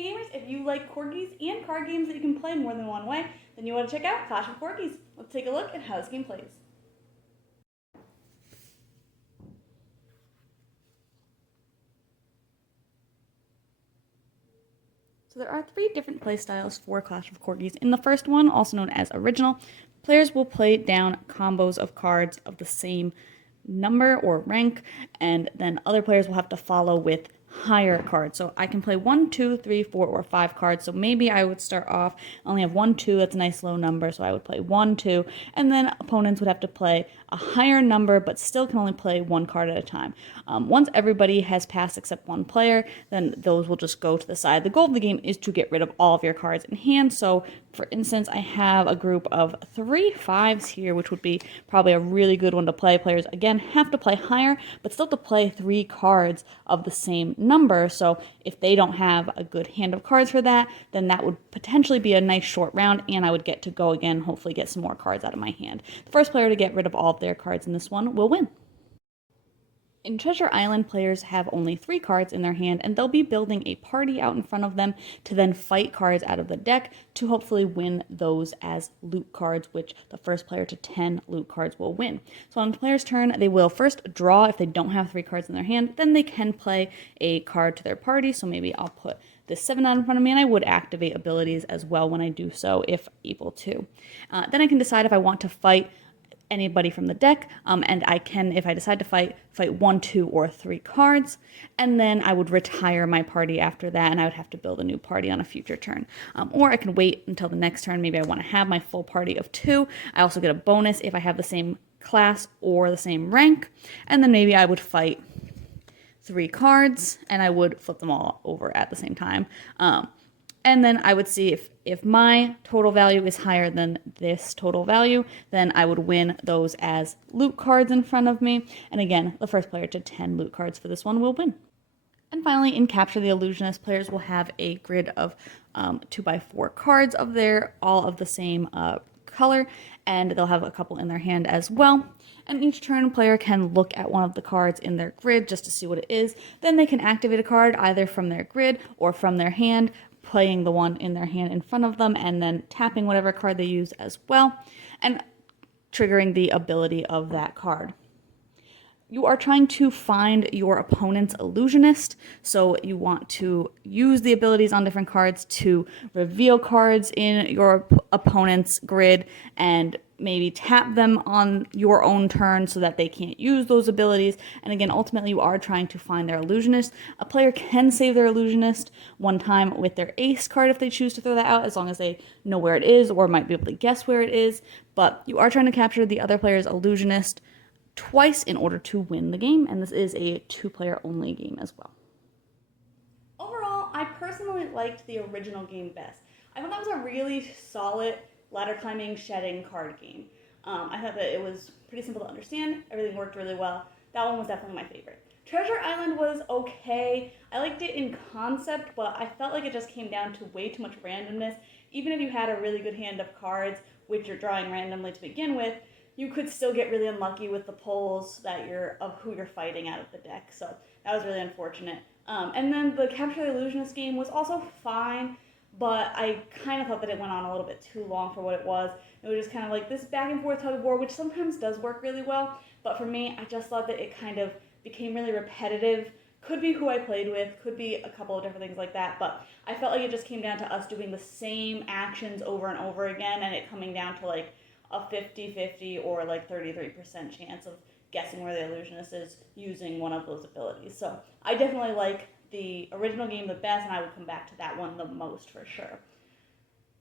Hey gamers, if you like corgis and card games that you can play more than one way, then you want to check out Clash of Corgis. Let's take a look at how this game plays. So there are three different playstyles for Clash of Corgis. In the first one, also known as Original, players will play down combos of cards of the same number or rank, and then other players will have to follow with higher cards. So I can play 1, 2, 3, 4, or 5 cards. So maybe I would start off, I only have 1, 2, that's a nice low number, so I would play 1, 2, and then opponents would have to play a higher number, but still can only play one card at a time. Once everybody has passed except one player, then those will just go to the side. The goal of the game is to get rid of all of your cards in hand. So for instance, I have a group of 3 5s here, which would be probably a really good one to play. Players, again, have to play higher, but still to play 3 cards of the same number. So if they don't have a good hand of cards for that, then that would potentially be a nice short round, and I would get to go again, hopefully get some more cards out of my hand. The first player to get rid of all of their cards in this one will win. In Treasure Island, players have only 3 cards in their hand, and they'll be building a party out in front of them to then fight cards out of the deck to hopefully win those as loot cards, which the first player to 10 loot cards will win. So on the player's turn, they will first draw if they don't have 3 cards in their hand, then they can play a card to their party. So maybe I'll put this 7 out in front of me, and I would activate abilities as well when I do so if able to. Then I can decide if I want to fight anybody from the deck, and I can, if I decide to fight 1, 2, or 3 cards, and then I would retire my party after that, and I would have to build a new party on a future turn. Or I can wait until the next turn. Maybe I want to have my full party of 2. I also get a bonus if I have the same class or the same rank, and then maybe I would fight 3 cards, and I would flip them all over at the same time. And then I would see if my total value is higher than this total value, then I would win those as loot cards in front of me. And again, the first player to 10 loot cards for this one will win. And finally, in Capture the Illusionist, players will have a grid of 2x4 cards all of the same color, and they'll have a couple in their hand as well. And each turn, a player can look at one of the cards in their grid just to see what it is. Then they can activate a card either from their grid or from their hand, playing the one in their hand in front of them, and then tapping whatever card they use as well, and triggering the ability of that card. You are trying to find your opponent's illusionist, so you want to use the abilities on different cards to reveal cards in your opponent's grid and maybe tap them on your own turn so that they can't use those abilities. And again, ultimately, you are trying to find their illusionist. A player can save their illusionist one time with their ace card if they choose to throw that out, as long as they know where it is or might be able to guess where it is. But you are trying to capture the other player's illusionist twice in order to win the game, and this is a 2-player only game as well. Overall, I personally liked the original game best. I thought that was a really solid ladder climbing shedding card game. I thought that it was pretty simple to understand, everything worked really well. That one was definitely my favorite. Treasure Island was okay. I liked it in concept, but I felt like it just came down to way too much randomness. Even if you had a really good hand of cards, which you're drawing randomly to begin with, you could still get really unlucky with the pulls of who you're fighting out of the deck. So that was really unfortunate. And then the Capture the Illusionist game was also fine, but I kind of thought that it went on a little bit too long for what it was. It was just kind of like this back and forth tug of war, which sometimes does work really well. But for me, I just thought that it kind of became really repetitive. Could be who I played with, could be a couple of different things like that, but I felt like it just came down to us doing the same actions over and over again, and it coming down to like a 50-50 or like 33% chance of guessing where the illusionist is using one of those abilities. So I definitely like the original game the best, and I would come back to that one the most for sure.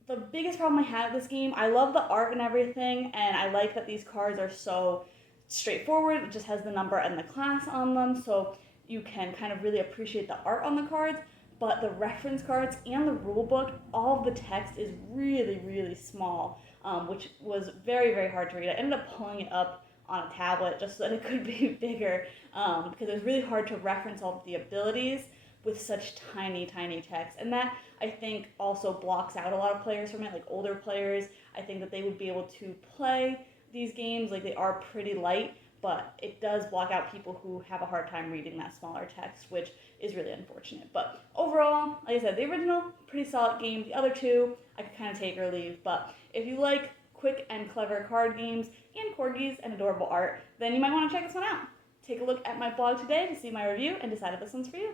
The biggest problem I had with this game, I love the art and everything, and I like that these cards are so straightforward. It just has the number and the class on them, so you can kind of really appreciate the art on the cards. But the reference cards and the rule book, all of the text is really, really small, which was very, very hard to read. I ended up pulling it up on a tablet just so that it could be bigger, because it was really hard to reference all of the abilities with such tiny, tiny text. And that, I think, also blocks out a lot of players from it, like older players. I think that they would be able to play these games, like they are pretty light, but it does block out people who have a hard time reading that smaller text, which is really unfortunate. But overall, like I said, the original, pretty solid game. The other two, I could kind of take or leave. But if you like quick and clever card games and corgis and adorable art, then you might want to check this one out. Take a look at my blog today to see my review and decide if this one's for you.